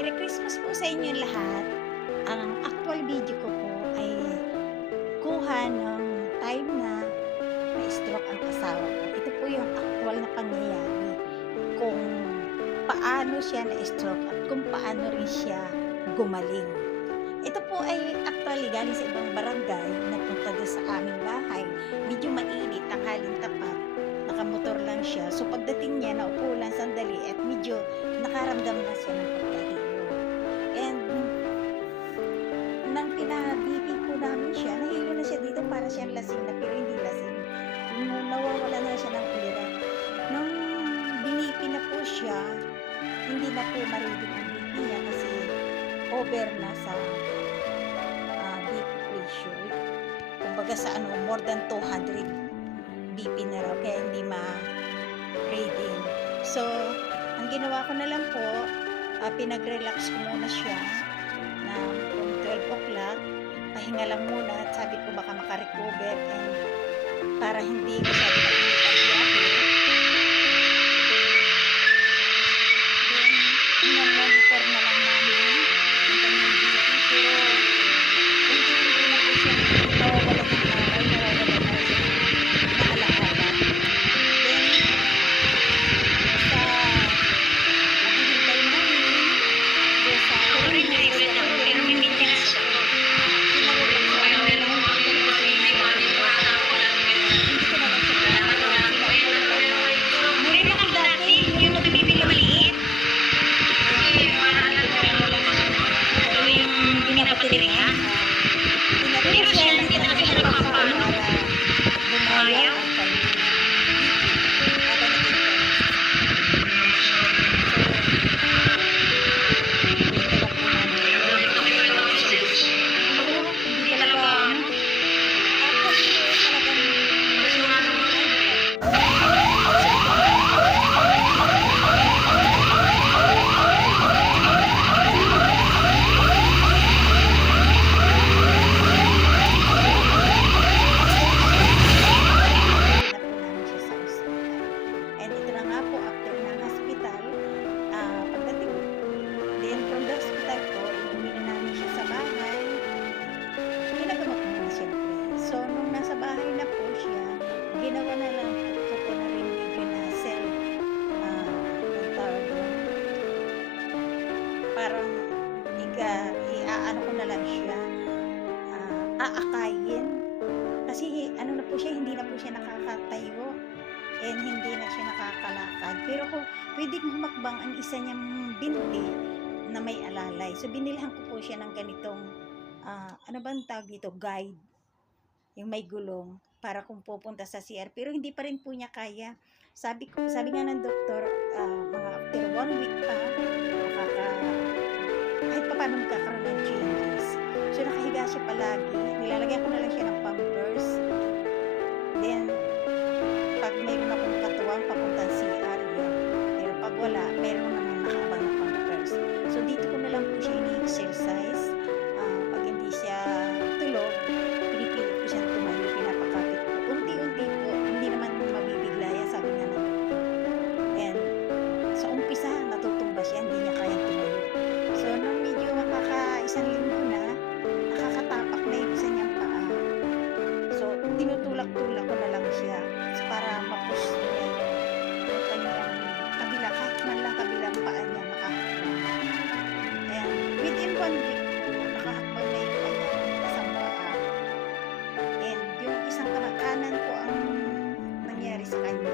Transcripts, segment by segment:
Merry Christmas po sa inyo lahat. Ang actual video ko po ay kuha ng time na na-stroke ang asawa ko. Ito po yung actual na pangyayari kung paano siya na-stroke at kung paano rin siya gumaling. Ito po ay actually galing sa ibang barangay, napunta doon sa aming bahay. Medyo mainit, tanghaling tapat, nakamotor lang siya. So pagdating niya, naupo lang sandali at medyo nakaramdam na siya ng pagkahilo. And nang pinabibi ko namin siya, nahilo na siya dito para siyang lasing na pero hindi lasing. Nawawala na siya ng ulira. Nung binipi na po siya, hindi na po marinig ang BP niya kasi over na sa deep pressure. Kumbaga sa more than 200 BP na raw, kaya hindi ma-reading. So, ang ginawa ko na lang po, pinag-relax ko muna siya na kung 12 o'clock, pahinga lang muna at sabi ko baka makarecover and para hindi masyado pag-biyahe. Then, minamonitor na lang namin ang kanyang BP, pero hindi na po siya nawawala ng malay, nawawala na siya naalaala. Then, sa naghihintay namin doon sa ginawa na lang ko na rin video na self ang tawag doon. Parang iaano ko na lang siya, aakayin kasi ano na po siya, hindi na po siya nakakatayo and hindi na siya nakakalakad, pero kung pwedeng humakbang ang isa niyang binti na may alalay, so binilhan ko po siya ng ganitong ano bang tawag dito, guide, yung may gulong para kung pupunta sa CR, pero hindi pa rin po niya kaya. Sabi nga ng doktor, mga after 1 week pa kahit pa paano magkakaroon ng changes. So nakahiga siya palagi, nilalagyan ko na lang siya ng pampers, then pag mayroon akong katuwang papuntang CR yun, pero pag wala, mayroon naman nakaabang na pampers. So dito ko na lang po siya ini-exercise. Pag hindi siya tulog, pinipilit ko siya tumayo, pinapakapit ko unti-unti po, hindi naman mabibigla yan, sabi nga ng doktor. And sa umpisa natutumba siya, hindi niya kayang tumayo. So nung medyo isang linggo na, nakakatapak na yung isa niyang paa, so tinutulak-tulak ko na lang siya para ma-push niya yung kanyang kabila, kahit man lang kabilang paa niya makahakbang. And within 1 week nakahakbang na yung kanyang isang paa, and yung isang kanan po ang nangyari sa kanya.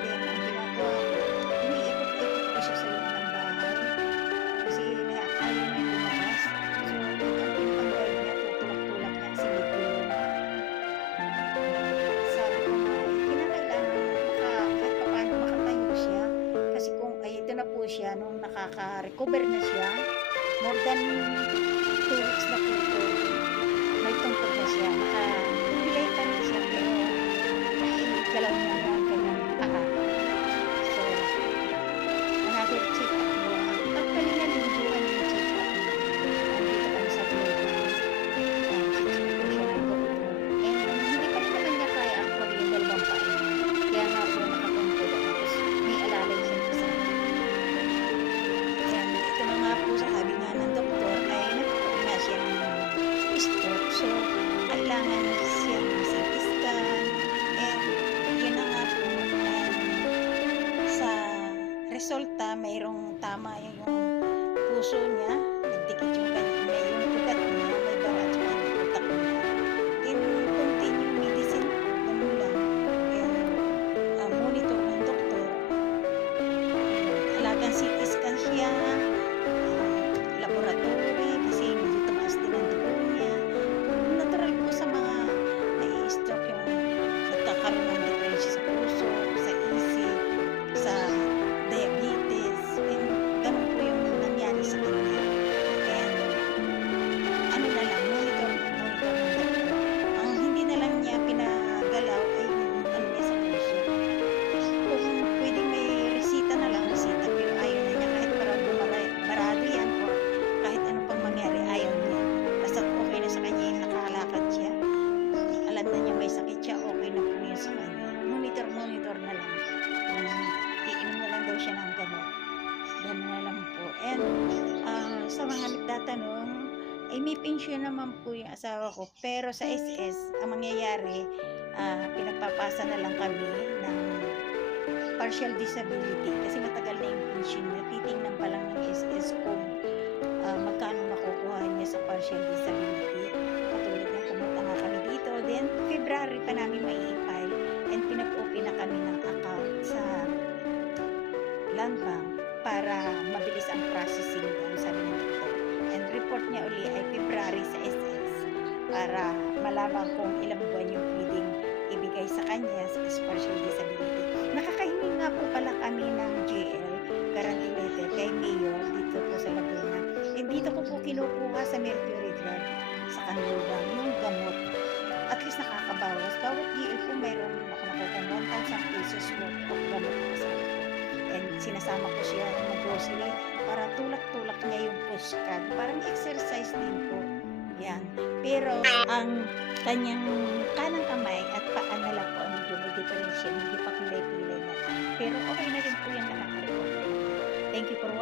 Then ang ginagawa ko, iniikot-ikot ko siya sa loob ng bahay kasi ayaw niya lumabas. So ang pinapag-guide niya, tutulak-tulak niya kasi may gulong. Sabi ko nga, kinakailangan kahit pa paano makatayo siya, kasi kung ito na po siya, nung nakaka-recover na siya, more than 2 weeks na po ito, may tungkol na siya, nakabilay pa na siya, pero naigalaw niya na ang kanyang paa. So another check up mo, actually na lingguan yung check up mo, nandito kami sa Philippines, check po siya ng doktor, and hindi pa rin naman niya kaya actually yung dalawang paa niya, kaya nga po nakatungkol ako, tapos may alalay siya isa. And ito na nga po resulta mayroong tama yung puso niya, nagdikit yung kanya, yung ugat niya, may bara at saka yung utak niya. Then continue medicine po, ganun lang. And monitor ng doktor. Alagang CT scan siya, laboratory kasi medyo tumaas din ang dugo niya. Natural po sa mga nai-stroke yung nagkakaroon ng diferensya sa puso, sa isip, sa diabetes, and ganun po yung nangyari sa kanya. And ano na lang, monitor ng doktor. Ang hindi na lang niya pinagalaw ay yung ano niya sa puso. Kung pwedeng may resita na lang, resita, pero ayaw na niya kahit parang barado yan or kahit ano pang mangyari, ayaw niya. Basta okay na sa kanya yung nakalakad siya. Alam na niya may sakit siya, okay na po yun sa kanya. Monitor na lang. Iinom na lang daw siya ng gamot. Ganun na lang po. And sa mga nagtatanong, ay may pensyon naman po yung asawa ko. Pero sa SS, ang mangyayari, pinagpapasa na lang kami ng partial disability. Kasi matagal na yung pensyon niya. Titingnan pa lang ng SS kung magkano makukuha niya sa partial disability. Katulad ng pumunta nga kami dito. Then, February pa namin mai-file and pinag-open na kami ng account sa Land Bank para mabilis ang processing doon, sabi ng doktor. And report niya uli ay February sa SS para malaman kung ilang buwan yung pwedeng ibigay sa kanya sa partial disability. Nakakahingi nga po pala kami ng GL, guarantee letter, kay Mayor dito po sa Laguna. And dito ko po kinukuha sa Mercury Drug sa Kanlubang yung gamot. At least nakakabawas. Bawat GL po mayroon ako nakukuha 1,000 pesos worth of gamot po sa akin. And sinasama ko siya ng grocery para tulak-tulak niya yung puskad. Parang exercise din po. Yan. Pero ang kanyang kanang kamay at paa na lang po ang medyo may diferensya. Hindi pa pilay-pilay na. Pero okay na rin po yung nakaka-recover. Thank you for watching.